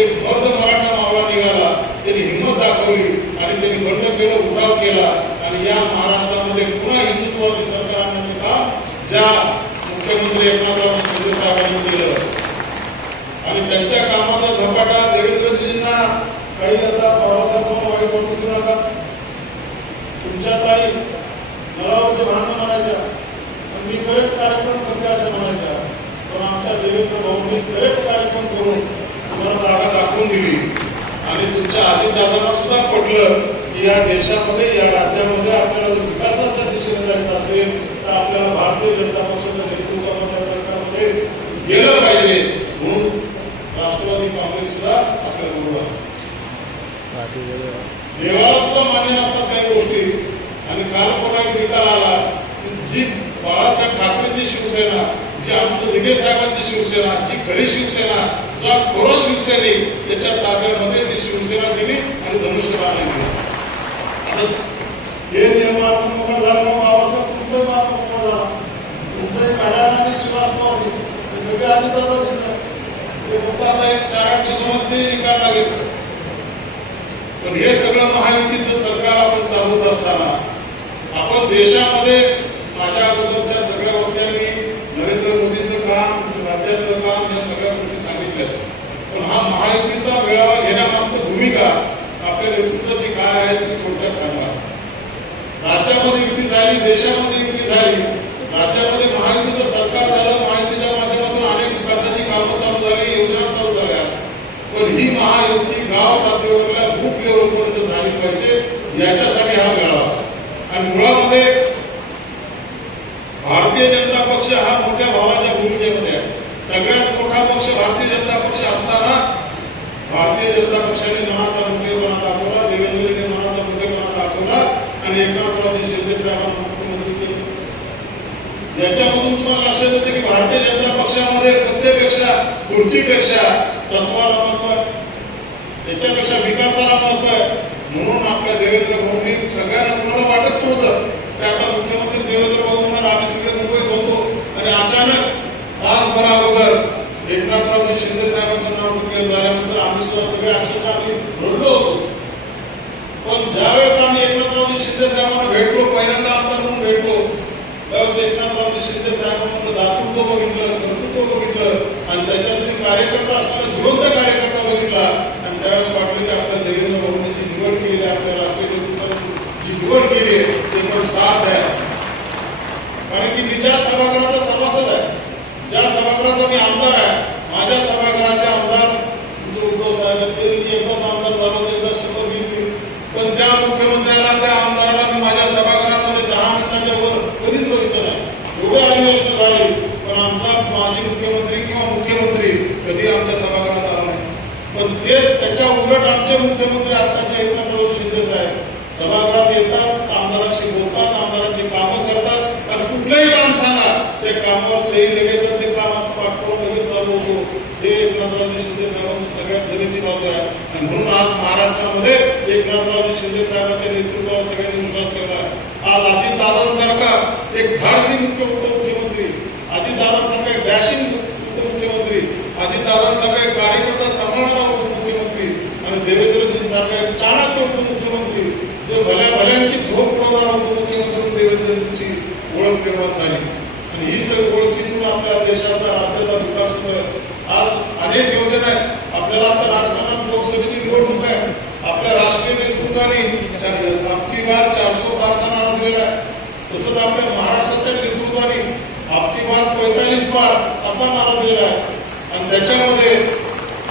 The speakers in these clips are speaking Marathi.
एक मर्द मराठा मावळा निघाला, त्यांनी हिंमत दाखवली आणि त्यांनी बंड केलं, उठाव केला आणि या महाराष्ट्रामध्ये पुन्हा हिंदुत्वादी सरकार आणण्याचं काम ज्या मुख्यमंत्री एकनाथराव शिंदे साहेबांनी केलं आणि त्यांच्या कामाचा झपाटा देवेंद्रजींना काही आता बाबासाहेब वाईट वाटू देऊ नका. तुमच्या ताई नळावरचे भांडणं म्हणायच्या, मी करेक्ट कार्यक्रम करते अशा म्हणायच्या, पण आमच्या देवेंद्र भाऊंनी करेक्ट कार्यक्रम करून तुम्हाला जागा दाखवून दिली आणि तुमच्या अजितदादांना सुद्धा पटलं की या देशामध्ये या राज्यामध्ये आपल्याला जर विकासाच्या दिशेने जायचं असेल तर आपल्याला भारतीय जनता पक्षाच्या नेतृत्वामध्ये सरकारमध्ये गेलं पाहिजे. म्हणून राष्ट्रवादी काँग्रेस सुद्धा आपल्या बरोबर देवाला सुद्धा मान्य नसतात काही गोष्टी. आणि काल बघा एक निकाल आला, जी बाळासाहेब ठाकरेंची शिवसेना, जी आनंद दिघे साहेबांची शिवसेना, जी खरी शिवसेना, जो खोरा शिवसैनिक, त्याच्या ताब्यामध्ये ती शिवसेना दिली आणि धनुष्यबाण दिली. आता हे नियमार्थ मोकळा झाला, मग बाबासाहेब तुमचाही मार्ग मोकळा झाला, तुमचाही काढायला आणि शिवास पावते हे सगळे अजितदादाचेच आहे. ते फक्त आता एक 4-8 दिवसामध्ये निकाल लागेल. पण हे सगळं महायुतीचं सरकार आपण चालवत असताना आपण देशामध्ये माझ्या अगोदरच्या सगळ्या वक्त्यांनी नरेंद्र मोदींचं काम, राज्यातलं काम या सगळ्या गोष्टी सांगितल्या. पण हा महायुतीचा मेळावा घेण्यामागची भूमिका आपल्या नेतृत्वाची काय आहे तुम्ही थोडक्यात सांगा. राज्यामध्ये युती झाली, देशामध्ये युती झाली, राज्यामध्ये महायुतीचं सरकार झालं, महायुतीच्या माध्यमातून अनेक विकासाची कामं चालू झाली, योजना चालू झाल्या. पण ही महायुती गाव पातळीवरल्या बूथ लेवलपर्यंत झाली पाहिजे, याच्यासाठी हा मेळावा. आणि मुळामध्ये भारतीय जनता पक्ष हा मोठ्या भावाच्या भूमिकेमध्ये आहे. सगळ्यात मोठा पक्ष भारतीय जनता पक्ष असताना भारतीय जनता पक्षाने मनाचा मोठेपणा दाखवला, देवेंद्रने मनाचा मोठेपणा दाखवला आणि एकनाथरावजी शिंदे साहेबांना मुख्यमंत्री केले. याच्यामधून तुम्हाला लक्षात येते की भारतीय जनता पक्षामध्ये सत्तेपेक्षा, खुर्चीपेक्षा तत्वाला महत्व आहे, त्याच्यापेक्षा विकासाला महत्व आहे. म्हणून आपल्या देवेंद्र भाऊंनी सगळ्यांना कोणाला वाटत नव्हतं की आता मुख्यमंत्री देवेंद्र भाऊ म्हणून आम्ही सगळे मुंबईत होतो आणि अचानक तासभर अगोदर एकनाथरावजी शिंदे साहेबांचं नाव डिक्लेअर झाल्यानंतर आम्ही सुद्धा सगळे अक्षरशः आम्ही रडलो होतो. पण ज्यावेळेस आम्ही एकनाथरावजी शिंदे साहेबांना भेटलो, पहिल्यांदा आमदार म्हणून भेटलो, त्यावेळेस एकनाथरावजी शिंदे साहेबांचं दातृत्व बघितलं, कर्तृत्व बघितलं आणि त्याच्यातली कार्यकर्ता असलेला जिवंत कार्यकर्ता बघितला आणि त्यावेळेस वाटलं की आपल्या देवेंद्र भाऊंनी जी निवड केली आहे, आपल्या राष्ट्रीय नेतृत्वाने जी निवड केली आहे ते पण साथ आहे. कारण की मी ज्या सभागृहाचा सभासद आहे, ज्या सभागृहाचा मी आमदार आहे, माझ्या सभागृहाचे आमदार उद्धव साहेब एकदाच आमदार झालो, एकदा शपथ घेतली, पण त्या मुख्यमंत्र्याला, त्या आमदाराला मी माझ्या सभागृहामध्ये 10 मिनिटाच्या वर कधीच बघितलं नाही. एवढे अधिवेशन झाली पण आमचा माजी मुख्यमंत्री किंवा मुख्यमंत्री कधी आमच्या सभागृहात आला नाही. पण तेच त्याच्या उलट आमचे मुख्यमंत्री आत्ताचे एकनाथराव शिंदे साहेब सभागृहात येतात, आमदारांशी बोलतात, आमदारांची कामं करतात आणि कुठलंही काम सांगा त्या कामावर सही लगेच ते कामाचं पाठपुरावा लगेच चालू होतो. हे एकनाथरावजी शिंदे साहेबांची सगळ्यात जमेची बाजू आहे आणि म्हणून आज महाराष्ट्रामध्ये एकनाथरावजी शिंदे साहेबांच्या नेतृत्वावर सगळ्यांनी विश्वास केला आहे. आज अजितदादांसारखा एक धाडसी उपमुख्यमंत्री, अजितदादांसारखा एक डॅशिंग उपमुख्यमंत्री, अजितदादांसारखा एक कार्यकर्ता सांभाळणारा उपमुख्यमंत्री आणि देवेंद्रजींसारखा एक चाणक्य उपमुख्यमंत्री, जो भल्यांची झोप उडवणारा उपमुख्यमंत्री देवेंद्रजींची ओळख निर्माण झाली. आणि ही सगळी ओळखीतून आपल्या देशाचा, राज्याचा विकास होतोय. आज अनेक योजना आहेत. आपल्याला आता राजकारणात लोकसभेची निवडणूक आहे. आपल्या राष्ट्रीय नेतृत्वाने आपकी बार 400 पारचा नारा दिलेला आहे. तसंच आपल्या महाराष्ट्राच्या नेतृत्वाने आपकी बार 45 पार असा नारा दिलेला आहे. आणि त्याच्यामध्ये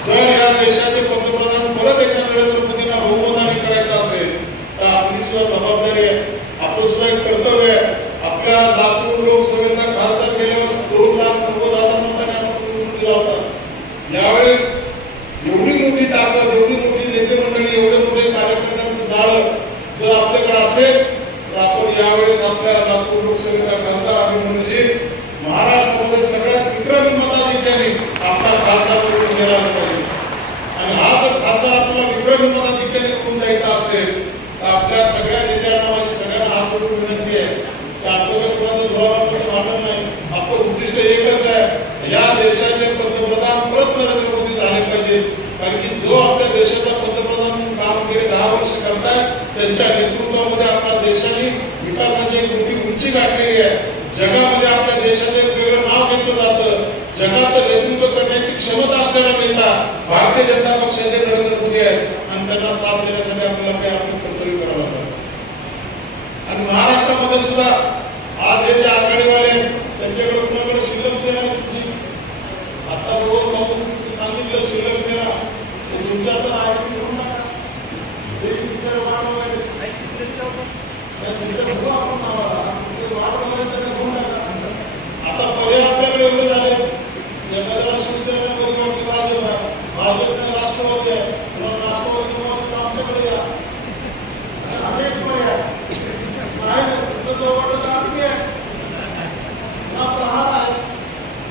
जर या देशाचे पंतप्रधान परत एकदा नरेंद्र मोदींना बहुमताने करायचं असेल तर आपली सुद्धा जबाबदारी आहे, आपलं सुद्धा एक कर्तव्य आहे. आपल्या लातूर लोकसभेचा खासदार गेल्या वेळेस 2,90,000 मतांनी आपण निवडून दिला होता. यावेळेस एवढी मोठी ताकद, एवढी मोठी नेते मंडळी, एवढे मोठे कार्यकर्त्यांचं जाळं जर आपल्याकडे असेल तर आपण यावेळेस आपल्या लातूर लोकसभेचा खासदार अभिमन्यूजी महाराष्ट्रामध्ये सगळ्यात विक्रमी मताधिक्याने आपला खासदार निवडून गेला पाहिजे. आणि हा जर खासदार आपल्याला विक्रमी मताधिक्याने निवडून द्यायचा असेल तर आपल्या सगळ्या नेत्यांना, माझी सगळ्यांना हात जोडून विनंती आहे की आपल्याकडे कोणाचं धोरण वाटत नाही. आपलं उद्दिष्ट एकच आहे, या देशाचे पंतप्रधान परत नरेंद्र मोदी झाले पाहिजे. कारण की जो आपल्या देशाचा पंतप्रधान म्हणून काम गेले 10 वर्ष करताय त्यांच्या नेतृत्वामध्ये आपल्या देशाने विकासाची एक मोठी उंची गाठलेली आहे. जगामध्ये आपल्या देशाचं एक वेगळं नाव घेतलं जातं. जगाचं नेतृत्व करण्याची क्षमता असलेला नेता भारतीय जनता पक्षाचे नरेंद्र मोदी आहेत आणि त्यांना साथ देण्यासाठी आपल्याला काही आपलं कर्तव्य करावं लागतं. आणि महाराष्ट्रामध्ये सुद्धा आज हे जे आघाडीवाले आहेत त्यांच्याकडे कुणाकडे शिल्लक सेना तुमची आता बरोबर सांगितलं शिल्लक सेना तुमच्या तर आहे आता पहिले आपल्याकडे एवढे झाले एखाद्याला शिवसेनेला कधी वाटली भाजपने राष्ट्रवादी आहे राष्ट्रवादी आमच्याकडे या अनेक पर्याय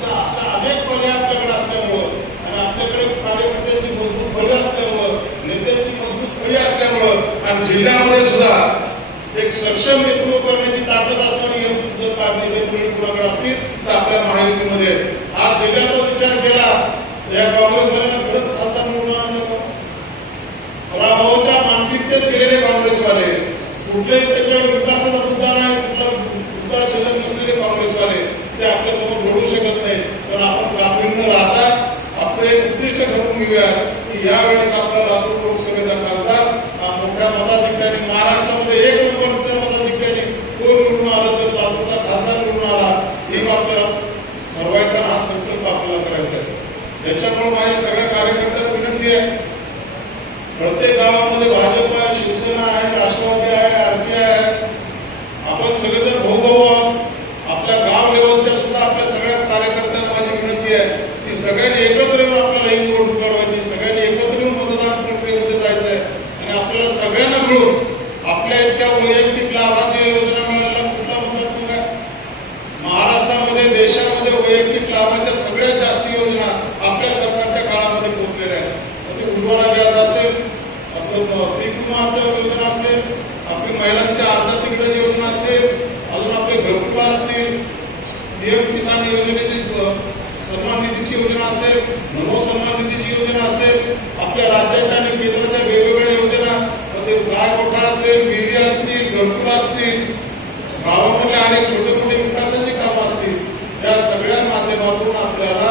अशा अनेक पर्याय आपल्याकडे असल्यामुळं आणि आपल्याकडे कार्यकर्त्यांची मजबूत फळी असल्यामुळं नेत्यांची मजबूत फळी असल्यामुळं आणि जिल्ह्यामध्ये सुद्धा एक सक्षम नेतृत्व करण्याची ताकद असणारी जर नेते कुणाकडे असतील तर आपल्या महायुतीमध्ये आज जिल्ह्याचा विचार केला या काँग्रेसवाल्यांना खरंच खासदार निवडून आणायचं पराभवाच्या मानसिकतेत गेलेले काँग्रेसवाले कुठलेही त्याच्याकडे विकासाचा मुद्दा नाही कुठला मुद्दा शिल्लक नसलेले काँग्रेसवाले ते आपल्यासमोर घडू शकत नाही. पण आपण गांभीर्य न राहता आपले उद्दिष्ट ठरवून घेऊया की यावेळेस आपला लातूर लोकसभेचा खासदार मोठ्या मताधिक्याने महाराष्ट्रामध्ये 1 नंबरच्या मताधिक्याने कोण निवडून आला तर लातूरचा खासदार निवडून आला हे आपल्याला ठरवायचा हा संकल्प आपल्याला करायचा आहे. याच्यामुळे माझ्या सगळ्या कार्यकर्त्यांना विनंती आहे प्रत्येक गावामध्ये भाजप आहे शिवसेना आहे राष्ट्रवादी आहे आरपीआय आहे आपण सगळेजण भाऊ आहोत. आपल्या गाव लेवलच्या सुद्धा आपल्या सगळ्या कार्यकर्त्यांना माझी विनंती आहे की सगळ्यांनी एकत्र येऊन आपल्याला ही निवडणूक लढवायची सगळ्यांनी एकत्र येऊन मतदान प्रक्रियेमध्ये जायचं आहे आणि आपल्याला सगळ्यांना मिळून आपल्या इतक्या वैयक्तिक लाभाच्या योजना मिळालेला कुठला मतदारसंघ आहे महाराष्ट्रामध्ये देशामध्ये वैयक्तिक लाभाच्या सगळ्यात जास्त योजना आपल्या सरकारच्या काळामध्ये पोहोचलेल्या आहेत. ते उज्ज्वला गॅस असेल आपलं पीक विमाचं योजना असेल आपली महिलांच्या अर्धा तिकिटाची योजना असेल अजून आपले घरकुला असतील पीएम किसान योजनेची सन्मान निधीची योजना असेल नमो सन्मान निधीची योजना असेल आपल्या राज्याच्या आणि केंद्राच्या वेगवेगळ्या योजना ते गायगोठा असेल विहिरी असतील घरकुला असतील गावामधल्या अनेक छोटे मोठे विकासाची कामं असतील या सगळ्या माध्यमातून आपल्याला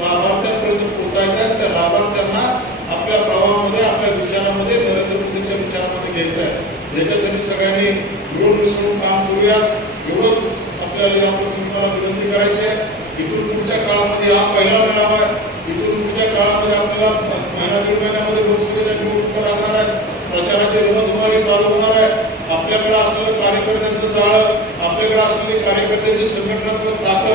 लाभार्थ्यांपर्यंत पोहोचायचं आहे. त्या लाभार्थ्यांना आपल्या प्रवाहामध्ये आपल्या विचारामध्ये नरेंद्र मोदींच्या विचारामध्ये घ्यायचं आहे. याच्यासाठी सगळ्यांनी मिळून मिसळून काम करूया एवढंच आपल्याला या प्रसंगी मला विनंती करायची आहे. इथून पुढच्या काळामध्ये हा पहिला मेळावा आहे. इथून पुढच्या काळामध्ये आपल्याला महिना 1.5 महिन्यामध्ये लोकसभेच्या निवडणुका लागणार आहे. प्रचाराची रणधुमाळी चालू होणार आहे. आपल्याकडे असलेलं कार्यकर्त्यांचं जाळं आपल्याकडे असलेली कार्यकर्त्यांची संघटनात्मक ताकद